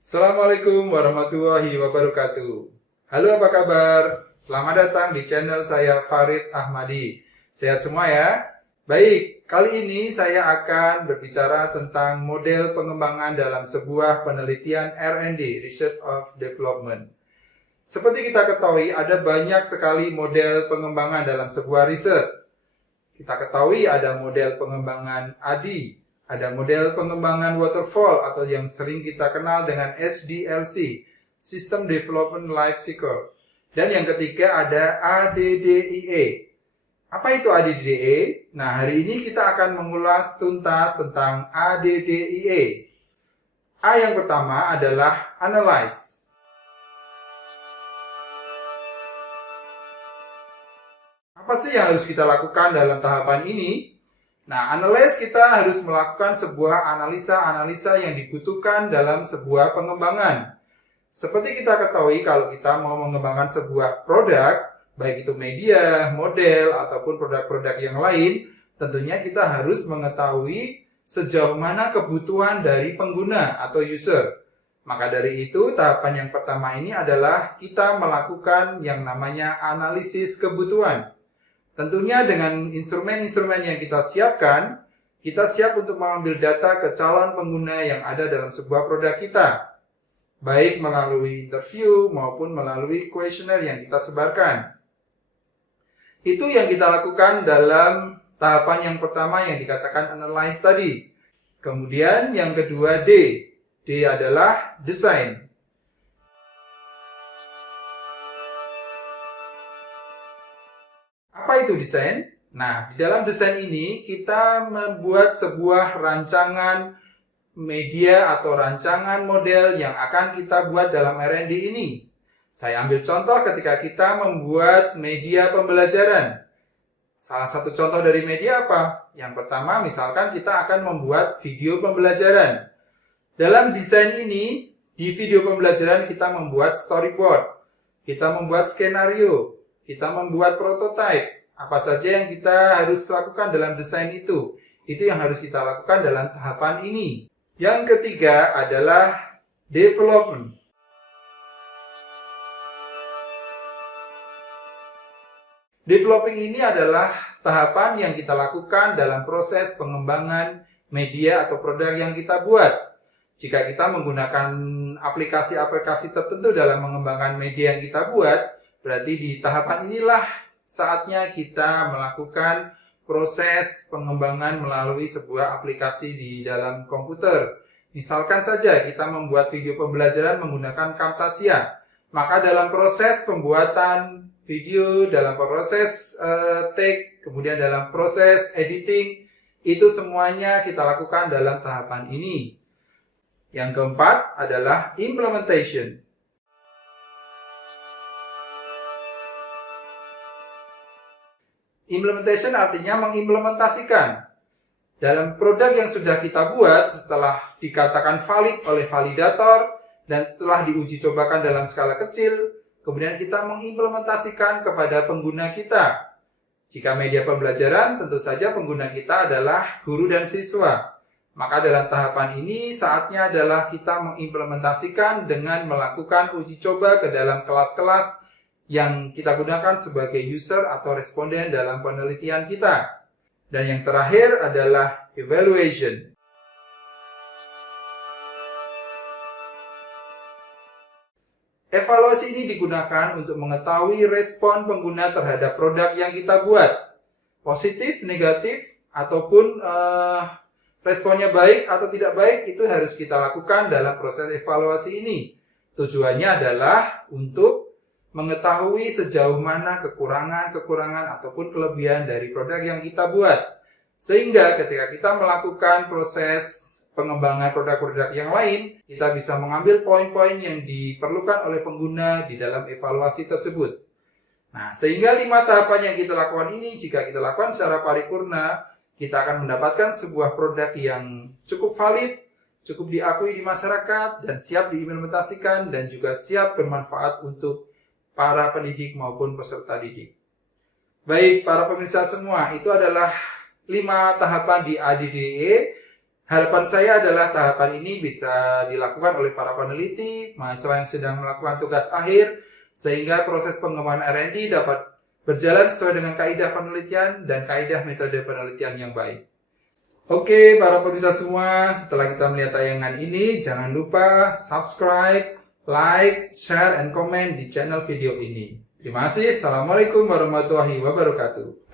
Assalamualaikum warahmatullahi wabarakatuh. Halo, apa kabar? Selamat datang di channel saya Farid Ahmadi. Sehat semua ya? Baik, kali ini saya akan berbicara tentang model pengembangan dalam sebuah penelitian R&D, Research of Development. Seperti kita ketahui, ada banyak sekali model pengembangan dalam sebuah riset. Kita ketahui ada model pengembangan ADI, ada model pengembangan waterfall atau yang sering kita kenal dengan SDLC, System Development Life Cycle. Dan yang ketiga ada ADDIE. Apa itu ADDIE? Nah, hari ini kita akan mengulas tuntas tentang ADDIE. A yang pertama adalah Analyze. Apa sih yang harus kita lakukan dalam tahapan ini? Nah, analyze kita harus melakukan sebuah analisa-analisa yang dibutuhkan dalam sebuah pengembangan. Seperti kita ketahui kalau kita mau mengembangkan sebuah produk, baik itu media, model, ataupun produk-produk yang lain, tentunya kita harus mengetahui sejauh mana kebutuhan dari pengguna atau user. Maka dari itu, tahapan yang pertama ini adalah kita melakukan yang namanya analisis kebutuhan. Tentunya dengan instrumen-instrumen yang kita siapkan, kita siap untuk mengambil data ke calon pengguna yang ada dalam sebuah produk kita, baik melalui interview maupun melalui kuesioner yang kita sebarkan. Itu yang kita lakukan dalam tahapan yang pertama yang dikatakan analyze tadi. Kemudian yang kedua D. D adalah design. Apa itu desain? Nah, di dalam desain ini kita membuat sebuah rancangan media atau rancangan model yang akan kita buat dalam R&D ini. Saya ambil contoh ketika kita membuat media pembelajaran. Salah satu contoh dari media apa? Yang pertama, misalkan kita akan membuat video pembelajaran. Dalam desain ini, di video pembelajaran kita membuat storyboard, kita membuat skenario, kita membuat prototipe. Apa saja yang kita harus lakukan dalam desain itu? Itu yang harus kita lakukan dalam tahapan ini. Yang ketiga adalah development. Developing ini adalah tahapan yang kita lakukan dalam proses pengembangan media atau produk yang kita buat. Jika kita menggunakan aplikasi-aplikasi tertentu dalam mengembangkan media yang kita buat, berarti di tahapan inilah saatnya kita melakukan proses pengembangan melalui sebuah aplikasi di dalam komputer. Misalkan saja kita membuat video pembelajaran menggunakan Camtasia. Maka dalam proses pembuatan video, dalam proses take, kemudian dalam proses editing, itu semuanya kita lakukan dalam tahapan ini. Yang keempat adalah implementation. Implementation artinya mengimplementasikan. Dalam produk yang sudah kita buat setelah dikatakan valid oleh validator dan telah diuji cobakan dalam skala kecil, kemudian kita mengimplementasikan kepada pengguna kita. Jika media pembelajaran, tentu saja pengguna kita adalah guru dan siswa. Maka dalam tahapan ini saatnya adalah kita mengimplementasikan dengan melakukan uji coba ke dalam kelas-kelas yang kita gunakan sebagai user atau responden dalam penelitian kita. Dan yang terakhir adalah evaluation. Evaluasi ini digunakan untuk mengetahui respon pengguna terhadap produk yang kita buat. Positif, negatif, ataupun responnya baik atau tidak baik, itu harus kita lakukan dalam proses evaluasi ini. Tujuannya adalah untuk mengetahui sejauh mana kekurangan ataupun kelebihan dari produk yang kita buat. Sehingga ketika kita melakukan proses pengembangan produk-produk yang lain, kita bisa mengambil poin-poin yang diperlukan oleh pengguna di dalam evaluasi tersebut. Nah, sehingga 5 tahapan yang kita lakukan ini, jika kita lakukan secara paripurna, kita akan mendapatkan sebuah produk yang cukup valid, cukup diakui di masyarakat, dan siap diimplementasikan, dan juga siap bermanfaat untuk para pendidik maupun peserta didik. Baik, para pemirsa semua, itu adalah 5 tahapan di ADDIE. Harapan saya adalah tahapan ini bisa dilakukan oleh para peneliti, mahasiswa yang sedang melakukan tugas akhir, sehingga proses pengembangan R&D dapat berjalan sesuai dengan kaidah penelitian dan kaidah metode penelitian yang baik. Oke, para pemirsa semua, setelah kita melihat tayangan ini, jangan lupa subscribe, like, share, and comment di channel video ini. Terima kasih. Assalamualaikum warahmatullahi wabarakatuh.